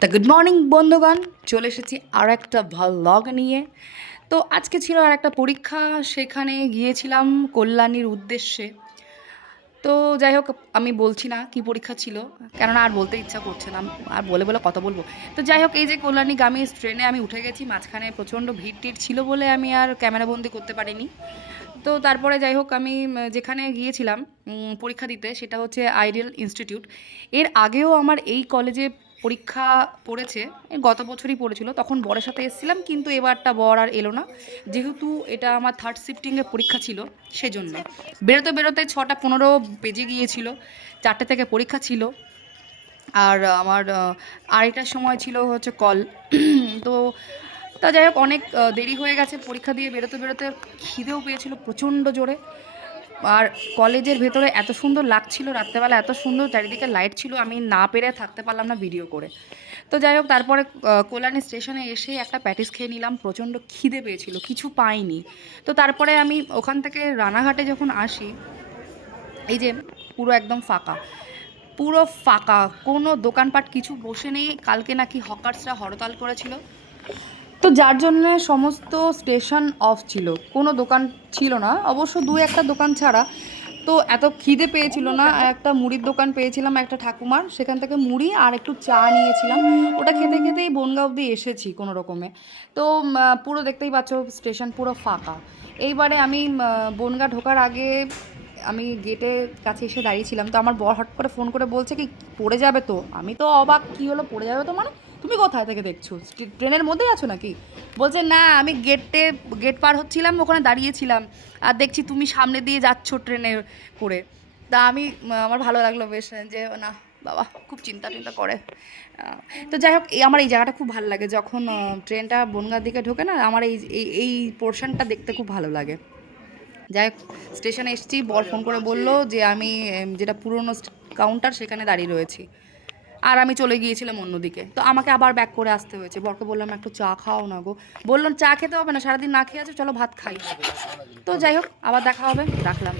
তা good morning বন্ধুগণ, চলে এসেছি আর একটা ভ্লগ নিয়ে। তো আজকে ছিল আর একটা পরীক্ষা, সেখানে গিয়েছিলাম কল্যাণীর উদ্দেশ্যে। তো যাই হোক, আমি বলছি না কি পরীক্ষা ছিল, কেননা আর বলতে ইচ্ছা করছে না, আর বলে বলে কথা বলবো। তো যাই হোক, এই যে কল্যাণীগামী ট্রেনে আমি উঠে গেছি, মাঝখানে প্রচণ্ড ভিড় টিড় ছিল বলে আমি আর ক্যামেরাবন্দি করতে পারিনি। তো তারপরে যাই হোক, আমি যেখানে গিয়েছিলাম পরীক্ষা দিতে, সেটা হচ্ছে আইডিয়াল ইনস্টিটিউট। এর আগেও আমার এই কলেজে পরীক্ষা পড়েছে, গত বছরই পড়েছিল, তখন বরের সাথে এসেছিলাম, কিন্তু এবারটা বর আর এলো না, যেহেতু এটা আমার থার্ড শিফটিংয়ে পরীক্ষা ছিল সেজন্য। বেরোতে বেরোতে 6:15 বেজে গিয়েছিল, 4টে থেকে পরীক্ষা ছিল। আর আমার আড়াইটার সময় ছিল হচ্ছে কল। তো তা যাই হোক, অনেক দেরি হয়ে গেছে পরীক্ষা দিয়ে বেরোতে বেরোতে। খিদেও পেয়েছিল প্রচণ্ড জোরে। আর কলেজের ভেতরে এত সুন্দর লাগছিল, রাত্রেবেলা এত সুন্দর চারিদিকে লাইট ছিল, আমি না পেরে থাকতে পারলাম না ভিডিও করে। তো যাই হোক, তারপরে কল্যাণী স্টেশনে এসে একটা প্যাটিস খেয়ে নিলাম, প্রচণ্ড খিদে পেয়েছিল, কিছু পাইনি। তো তারপরে আমি ওখান থেকে রানাঘাটে যখন আসি, এই যে পুরো একদম ফাঁকা, পুরো ফাঁকা, কোনো দোকানপাট কিছু বসে নেই। কালকে নাকি হকার্সরা হরতাল করেছিল, তো যার জন্যে সমস্ত স্টেশন অফ ছিল, কোনো দোকান ছিল না, অবশ্য দু একটা দোকান ছাড়া। তো এত খিদে পেয়েছিল না, একটা মুড়ির দোকান পেয়েছিলাম একটা ঠাকুমার, সেখান থেকে মুড়ি আর একটু চা নিয়েছিলাম। ওটা খেতে খেতেই বনগাঁ অবধি এসেছি কোনো রকমে। তো পুরো দেখতেই পাচ্ছ স্টেশন পুরো ফাঁকা। এইবারে আমি বনগাঁ ঢোকার আগে আমি গেটের কাছে এসে দাঁড়িয়েছিলাম, তো আমার বর হট করে ফোন করে বলছে কি, পড়ে যাবে তো। আমি তো অবাক, কী হলো পড়ে যাবে তো মানে, তুমি কোথায় থেকে দেখছো, ট্রেনের মধ্যেই আছো নাকি? বলছে না, আমি গেট পার হচ্ছিলাম, ওখানে দাঁড়িয়েছিলাম, আর দেখছি তুমি সামনে দিয়ে যাচ্ছ ট্রেনে করে। তা আমি আমার ভালো লাগলো বেশ, যে না বাবা খুব চিন্তা টিন্তা করে। তো যাই হোক, আমার এই জায়গাটা খুব ভালো লাগে, যখন ট্রেনটা বনগাঁর দিকে ঢোকে না, আমার এই এই এই পোর্শনটা দেখতে খুব ভালো লাগে। যাই হোক, স্টেশনে এসেছি, বর ফোন করে বললো যে আমি যেটা পুরনো কাউন্টার সেখানে দাঁড়িয়ে রয়েছি, আর আমি চলে গিয়েছিলাম অন্যদিকে। তো আমাকে আবার ব্যাক করে আসতে হয়েছে। বরকে বললাম একটু চা খাও না গো। বললাম চা খেতে হবে না, সারাদিন না খেয়ে আছো, চলো ভাত খাই। তো যাই হোক, আবার দেখা হবে, রাখলাম।